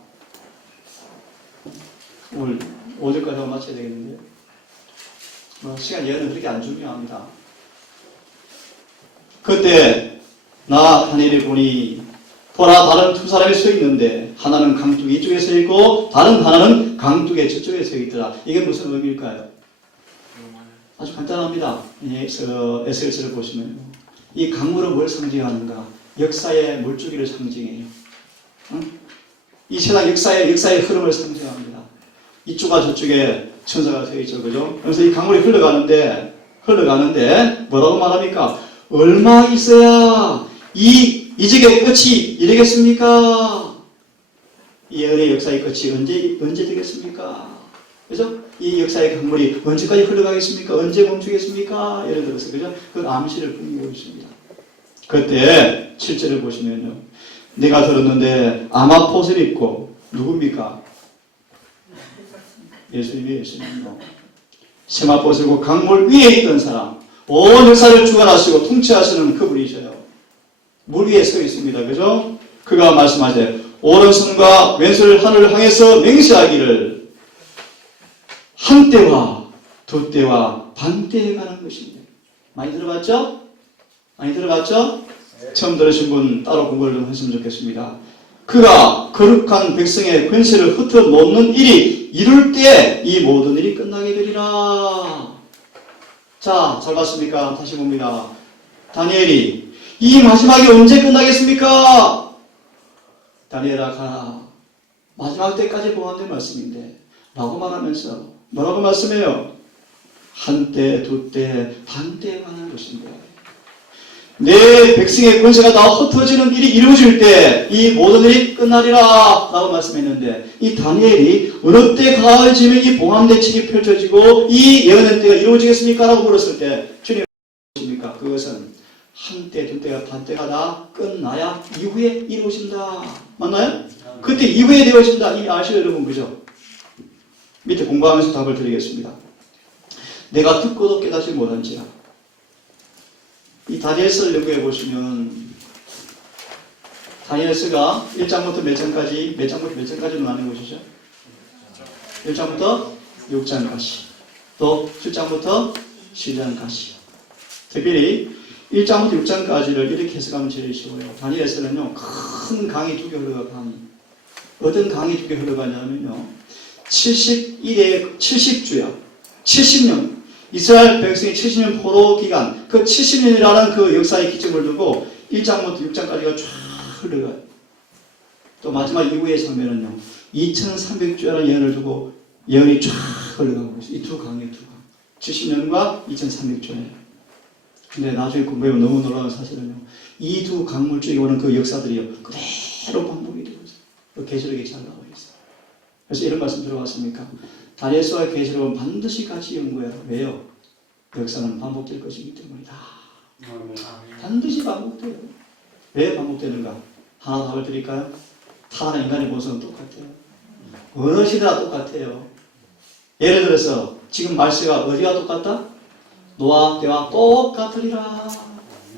오늘 5절까지 하고 마쳐야 되겠는데요. 시간 예언은 그렇게 안 중요합니다. 그때 나 다니엘이 보니 보라 다른 두 사람이 서 있는데 하나는 강둑 이쪽에 서 있고 다른 하나는 강둑의 저쪽에 서 있더라. 이게 무슨 의미일까요? 아주 간단합니다. 에스겔서를 보시면 이 강물은 뭘 상징하는가? 역사의 물줄기를 상징해요. 이 세상 역사의 흐름을 상징합니다. 이쪽과 저쪽에 천사가 서 있죠, 그죠? 그래서 이 강물이 흘러가는데 뭐라고 말합니까? 얼마 있어야 이 이적의 끝이 이르겠습니까? 이 예언의 역사의 끝이 언제 되겠습니까? 그죠? 이 역사의 강물이 언제까지 흘러가겠습니까? 언제 멈추겠습니까? 예를 들어서, 그죠? 그 암시를 풍기고 있습니다. 그때 7절을 보시면요. 내가 들었는데 아마폿을 입고, 누굽니까? 예수님이요. 세마폿을 입고 강물 위에 있던 사람, 온 역사를 주관하시고 통치하시는 그분이셔요. 물 위에 서 있습니다. 그죠? 그가 말씀하세요. 오른손과 왼손을 하늘을 향해서 맹세하기를 한 때와 두 때와 반 때에 관한 것입니다. 많이 들어봤죠? 많이 들어봤죠? 처음 들으신 분 따로 공부를 좀 하시면 좋겠습니다. 그가 거룩한 백성의 권세를 흩어놓는 일이 이룰 때 이 모든 일이 끝나게 되리라. 자, 잘 봤습니까? 다시 봅니다. 다니엘이 이 마지막이 언제 끝나겠습니까? 다니엘아 가라. 마지막 때까지 포함된 말씀인데 라고 말하면서 뭐라고 말씀해요? 한때, 두때, 반때에 관한 것인데 내 백성의 권세가 다 흩어지는 일이 이루어질 때 이 모든 일이 끝나리라 라고 말씀했는데 이 다니엘이 어느 때 가을지면 이 봉함대책이 펼쳐지고 이 예언의 때가 이루어지겠습니까? 라고 물었을 때 주님 무엇입니까? 그것은 한때, 두때가, 반때가 다 끝나야 이후에 이루어진다. 맞나요? 그때 이후에 되어진다. 이미 아시죠 여러분? 그죠? 밑에 공부하면서 답을 드리겠습니다. 내가 듣고도 깨닫지 못한지라. 이 다니엘서를 연구해 보시면 다니엘서가 1장부터 몇 장까지 나눈 것이죠? 1장부터 6장까지 또 7장부터 10장까지 특별히 1장부터 6장까지를 이렇게 해석하면 제일 쉬워요. 다니엘서는요 큰 강이 두 개 흘러가 강이 어떤 강이 두 개 흘러가냐면요 70주야 70년 이스라엘 백성이 70년 포로 기간, 그 70년이라는 그 역사의 기점을 두고 1장부터 6장까지가 쫙 흘러가요. 또 마지막 이후의 장면은요, 2300주라는 예언을 두고 예언이 쫙 흘러가고 있어요. 이 두 강이에요, 두 강. 70년과 2300주예요. 근데 나중에 공부해보면 너무 놀라운 사실은요, 이 두 강물 쪽에 오는 그 역사들이요, 그대로 반복이 되고 있어요. 그 계시록에 잘 나와 있어요. 그래서 이런 말씀 들어봤습니까? 다니엘서와 계시록은 반드시 같이 연구해라. 왜요? 역사는 반복될 것이기 때문이다. 반드시 반복돼요. 왜 반복되는가? 하나 답을 드릴까요? 타락한 인간의 모습은 똑같아요. 어느 시대나 똑같아요. 예를 들어서 지금 말세가 어디가 똑같다? 노아 때와 똑같으리라.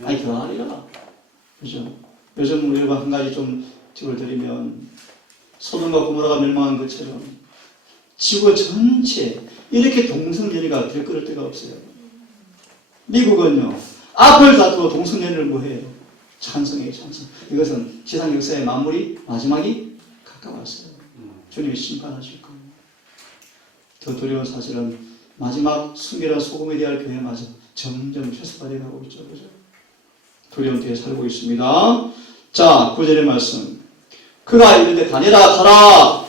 아니 더하리라. 그죠? 요즘 우리가 한 가지 좀 팁을 드리면 소돔과 고모라가 멸망한 것처럼 지구 전체 이렇게 동성연애가 들끓을 데가 없어요. 미국은요 앞을 다투어 동성연애를 뭐해요? 찬성해요. 찬성. 이것은 지상 역사의 마지막이 가까웠어요. 주님이 심판하실 거예요. 더 두려운 사실은 마지막 순결한 소금에 대한 교회마저 점점 최소화되어 가고 있죠. 그죠? 두려운 때에 살고 있습니다. 자, 9절의 말씀. 그가 이르되 다니엘아 가라.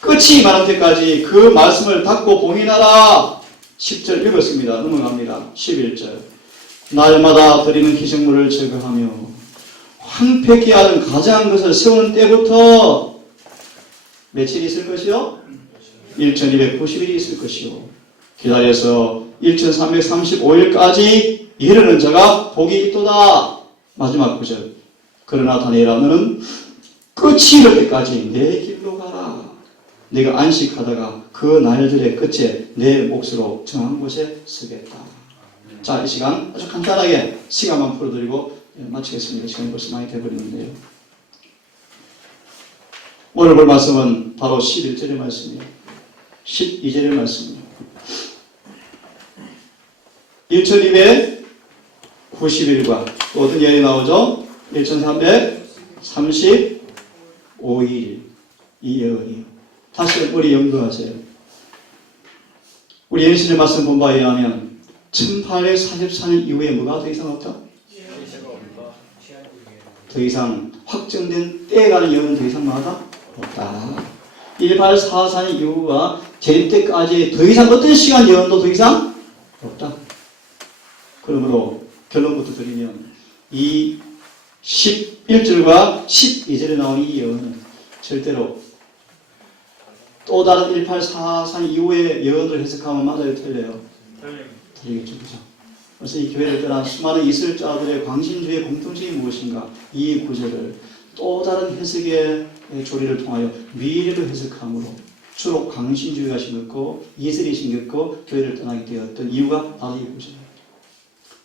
끝이 말할 때까지 그 말씀을 닫고 봉인하라. 10절 읽었습니다. 넘어갑니다. 11절. 날마다 드리는 희생물을 제거하며 황폐케 하는 가장한 것을 세우는 때부터 며칠 있을 것이요? 1290일이 있을 것이요. 기다려서 1335일까지 이르는 자가 복이 있도다. 마지막 구절. 그러나 다니엘아 너는 끝이 이를 때까지 내 길로 가라. 내가 안식하다가 그 날들의 끝에 내 몫으로 정한 곳에 서겠다. 자, 이 시간 아주 간단하게 시간만 풀어드리고 마치겠습니다. 시간이 벌써 많이 돼버리는데요. 오늘 볼 말씀은 바로 11절의 말씀이에요. 12절의 말씀이에요. 1290 90일과 또 어떤 예언이 나오죠? 1335일 이 예언이요. 다시 우리 염두하세요. 우리 예수님의 말씀 본 바에 의하면 1844년 이후에 뭐가 더 이상 없다? 더 이상 확정된 때에 가는 예언은 더 이상 뭐하다? 없다. 1844년 이후와 재림 때까지 더 이상 어떤 시간 예언도 더 이상 없다. 그러므로 결론부터 드리면 이 11절과 12절에 나온 이 예언은 절대로 또 다른 1844 이후의 예언을 해석하면 맞아요, 틀려요? 틀리겠죠, 그죠? 그래서 이 교회를 떠난 수많은 이슬자들의 광신주의 공통점이 무엇인가? 이 구절을 또 다른 해석의 조리를 통하여 미래로 해석함으로 주로 광신주의가 심겼고 이슬이 심겼고 교회를 떠나게 되었던 이유가 바로 이 구절입니다.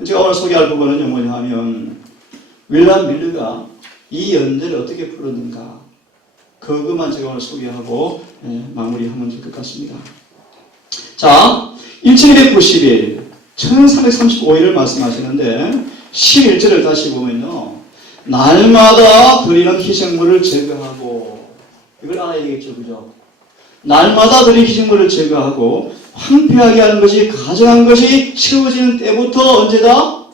제가 오늘 소개할 부분은 뭐냐 하면 윌람 밀러가 이 연대를 어떻게 풀었는가 그것만 제가 오늘 소개하고 마무리하면 될 것 같습니다. 자, 1290일 1335일을 말씀하시는데 11절을 다시 보면요. 날마다 드리는 희생물을 제거하고 이걸 알아야 되겠죠. 그죠? 날마다 드리는 희생물을 제거하고 황폐하게 하는 것이 가증한 것이 채워지는 때부터 언제다?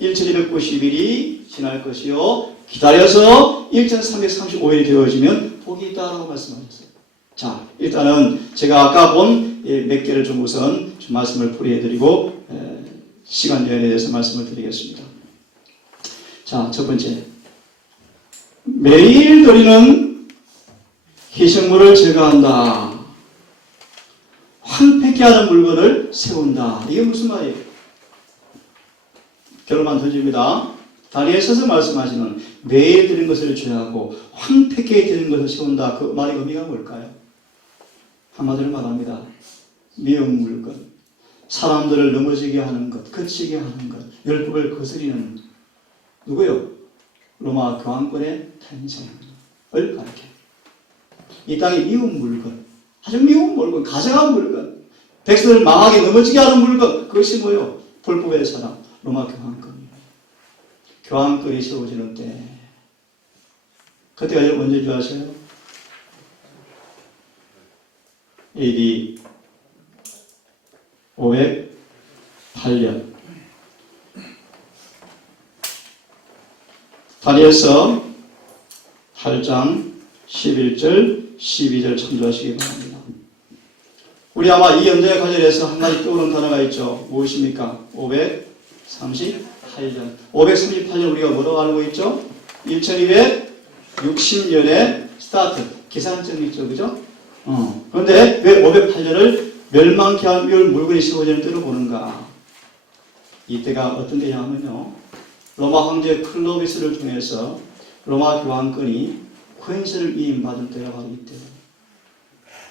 1290일이 지날 것이요. 기다려서 1335일이 되어지면 복이 있다라고 말씀하셨어요. 자, 일단은 제가 아까 본 몇 개를 좀 우선 좀 말씀을 풀이해드리고 시간 여행에 대해서 말씀을 드리겠습니다. 자, 첫 번째. 매일 드리는 희생물을 제거한다. 황폐케 하는 물건을 세운다. 이게 무슨 말이에요? 결론만 던집니다. 다리에 서서 말씀하시는 매일 드리는 것을 제하고 황폐케 드리는 것을 세운다. 그 말의 의미가 뭘까요? 한마디로 말합니다. 미운 물건, 사람들을 넘어지게 하는 것, 거치게 하는 것, 율법을 거스리는 누구요? 로마 교황권의 탄생을 가리켜. 이 땅의 미운 물건, 아주 미운 물건, 가증한 물건, 백성을 망하게 넘어지게 하는 물건, 그것이 뭐요? 불법의 사람, 로마 교황권이에요. 교황권이 세워지는 때, 그때가 언제인 줄 아세요? AD 508년 다니엘서 8장 11절 12절 참조하시기 바랍니다. 우리 아마 이 연대에 관련해서 한 가지 떠오르는 단어가 있죠. 무엇입니까? 538년 538년 우리가 뭐라고 알고 있죠? 1260년에 스타트 계산점이 있죠. 그죠? 그런데 왜 508년을 멸망케 할 물건이 세워지는 때로 보는가? 이때가 어떤 때냐 하면요. 로마 황제 클로비스를 통해서 로마 교황권이 권세를 위임받은 때가 바로 이때.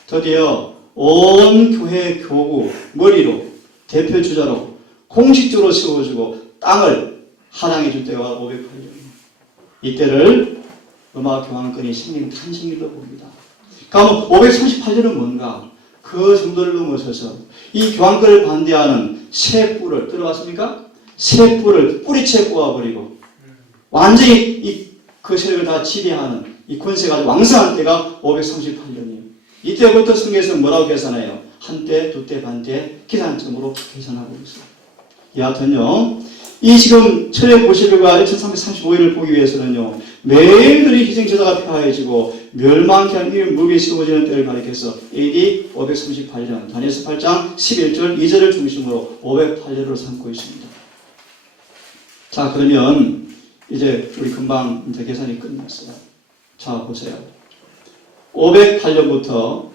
드디어 온 교회 교구 머리로 대표 주자로 공식적으로 세워주고 땅을 할양해 줄 때가 508년입니다. 이때를 로마 교황권이 생긴 탄생일로 봅니다. 그럼 538년은 뭔가? 그 정도를 넘어서서 이 교황권을 반대하는 새 뿔을 들어봤습니까? 새 뿔을 뿌리채 꼬아버리고 완전히 그 세력을 다 지배하는 이 권세가 왕성한 때가 538년이에요. 이때부터 성경에서 뭐라고 계산해요? 한때, 두때, 반때 계산점으로 계산하고 있어요. 여하튼요, 이 지금 1290일과 1335일을 보기 위해서는요, 매일들이 희생제사가 필요해지고 멸망케 한 이 물이 세워지는 때를 가리켜서 AD 538년 다니엘서 8장 11절 2절을 중심으로 508년으로 삼고 있습니다. 자, 그러면 이제 우리 금방 이제 계산이 끝났어요. 자, 보세요. 508년부터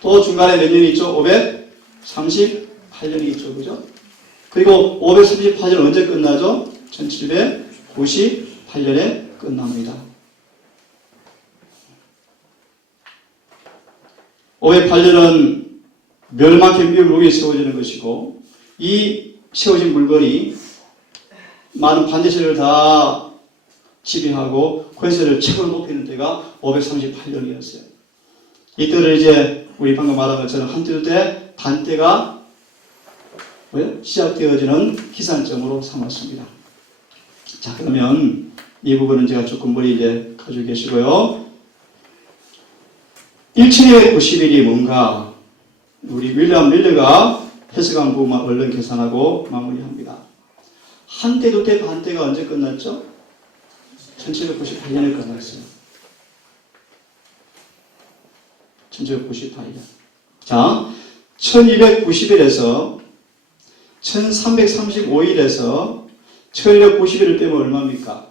또 중간에 몇 년이 있죠? 538년이 있죠. 그죠? 그리고 538년 언제 끝나죠? 1798년에 끝납니다. 508년은 멸망케 물이 세워지는 것이고 이 세워진 물건이 많은 반대세력을 다 지배하고 권세를 최고로 높이는 때가 538년이었어요. 이때를 이제 우리 방금 말한 것처럼 한때 때 반때가 시작되어지는 기산점으로 삼았습니다. 자, 그러면 이 부분은 제가 조금 머리 이제 가지고 계시고요. 1290일이 뭔가 우리 윌리엄 밀러가 해석한 부분만 얼른 계산하고 마무리합니다. 한때, 두때, 반때가 언제 끝났죠? 1798년에 끝났어요. 1798년. 자, 1290일에서 1335일에서 1690일을 빼면 얼마입니까?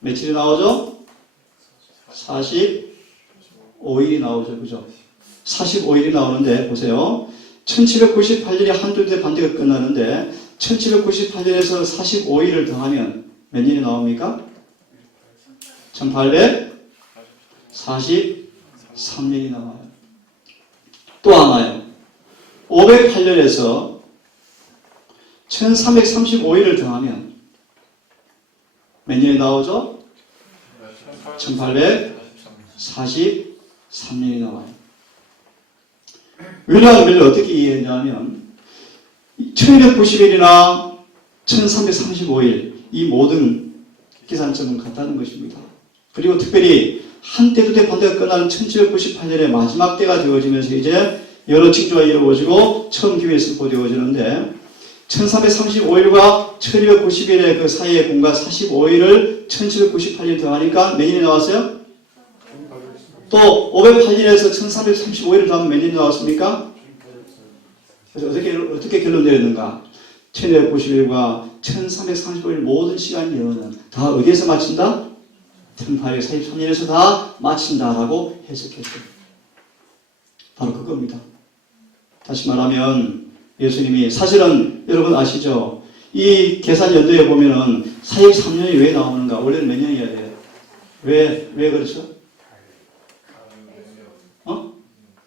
며칠이 나오죠? 45일이 나오죠. 그죠? 45일이 나오는데, 보세요. 1798년이 한두 대 반대가 끝나는데, 1798년에서 45일을 더하면 몇 년이 나옵니까? 1843년이 나와요. 또 하나요. 508년에서 1335일을 더하면 몇 년이 나오죠? 1843년이 나와요. 윌리엄 밀러 어떻게 이해했냐면 1290일이나 1335일 이 모든 기산점은 같다는 것입니다. 그리고 특별히 한때 두때 반대가 끝나는 1798년의 마지막 때가 되어지면서 이제 여러 징조가 이루어지고 처음 기회에 선포되어지는데 1335일과 1290일의 그 사이의 공간 45일을 1798년 더하니까 몇 년이 나왔어요? 또 508년에서 1335일을 더하면 몇 년이 나왔습니까? 그래서 어떻게 결론 내렸는가? 1290일과 1335일 모든 시간 예언은 다 어디에서 마친다? 1843년에서 다 마친다라고 해석했어요. 바로 그겁니다. 다시 말하면 예수님이 사실은 여러분 아시죠? 이 계산 연도에 보면은 43년이 왜 나오는가? 원래는 몇 년이어야 돼요? 왜 그렇죠?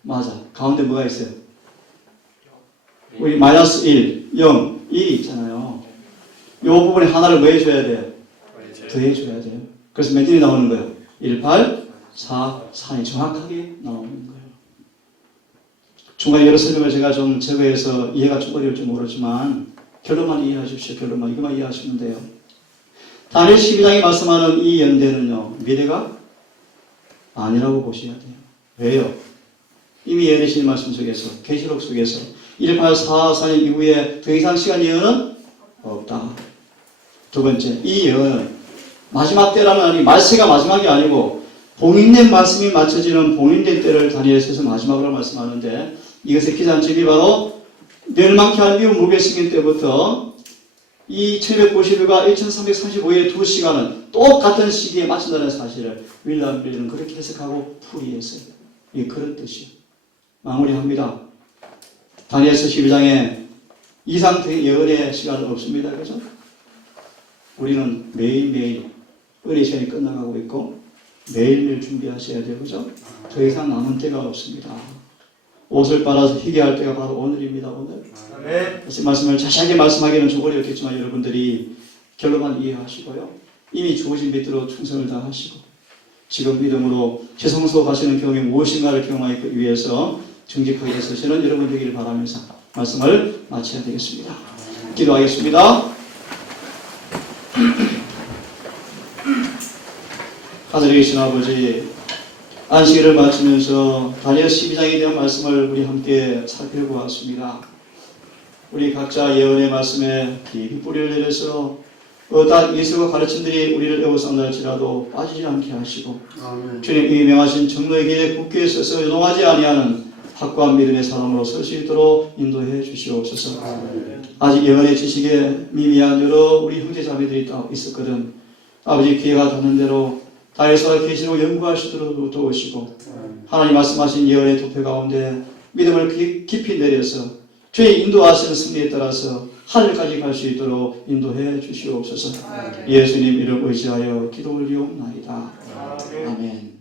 맞아. 가운데 뭐가 있어요? 우리 마이너스 1, 0, 1이 있잖아요. 이 부분에 하나를 뭐 해줘야 돼요? 더해줘야 돼요. 그래서 몇 년이 나오는 거예요? 1, 8, 4, 4이 정확하게 나오는 거예요. 중간에 여러 설명을 제가 좀 제거해서 이해가 좀 어려울지 모르지만 결론만 이해하십시오. 결론만 이것만 이해하시면 돼요. 다니엘 12장이 말씀하는 이 연대는요. 미래가 아니라고 보셔야 돼요. 왜요? 이미 예언하신 말씀 속에서 계시록 속에서 1844년 이후에 더 이상 시간 예언은 없다. 두 번째, 이 예언은 마지막 때라는 아니 말세가 마지막이 아니고 봉인된 말씀이 맞춰지는 봉인된 때를 다니엘서에서 마지막으로 말씀하는데 이것의 기산점이 바로 멸망케 한 미국 무교승인 때부터 이 790일과 1335일의 두 시간은 똑같은 시기에 맞춘다는 사실을 윌리엄 밀러는 그렇게 해석하고 풀이했어요. 이게 그런 뜻이에요. 마무리합니다. 다니엘서 12장에 이상 예언의 시간은 없습니다. 그죠? 우리는 매일매일 은혜 시간이 끝나가고 있고 매일매일 준비하셔야 돼요. 그죠? 더 이상 남은 때가 없습니다. 옷을 빨아서 희게 할 때가 바로 오늘입니다. 오늘. 이 말씀을 자세하게 말씀하기는 좀 어렵겠지만 여러분들이 결론만 이해하시고요. 이미 주어진 믿음으로 충성을 다하시고 지금 믿음으로 최성소 가시는 경험이 무엇인가를 경험하기 위해서 정직하게 서시는 여러분 되기를 바라면서 말씀을 마쳐야 되겠습니다. 기도하겠습니다. 하늘에 계신 아버지, 안식일을 마치면서 다니엘 12장에 대한 말씀을 우리 함께 살펴보았습니다. 우리 각자 예언의 말씀에 깊이 뿌리를 내려서 어떠한 예수가 가르침들이 우리를 애워싼다 할지라도 빠지지 않게 하시고 주님이 명하신 정로의 길에 굳게 서서 요동하지 아니하는 확고한 믿음의 사람으로 설 수 있도록 인도해 주시옵소서. 아직 예언의 지식에 미미한 여러 우리 형제자매들이 있었거든. 아버지 기회가 닿는 대로 다윗서라 계시로 연구할 수 있도록 도우시고 하나님 말씀하신 예언의 도표 가운데 믿음을 깊이 내려서 주의 인도하시는 승리에 따라서 하늘까지 갈 수 있도록 인도해 주시옵소서. 예수님 이름 의지하여 기도 올리옵나이다. 아멘.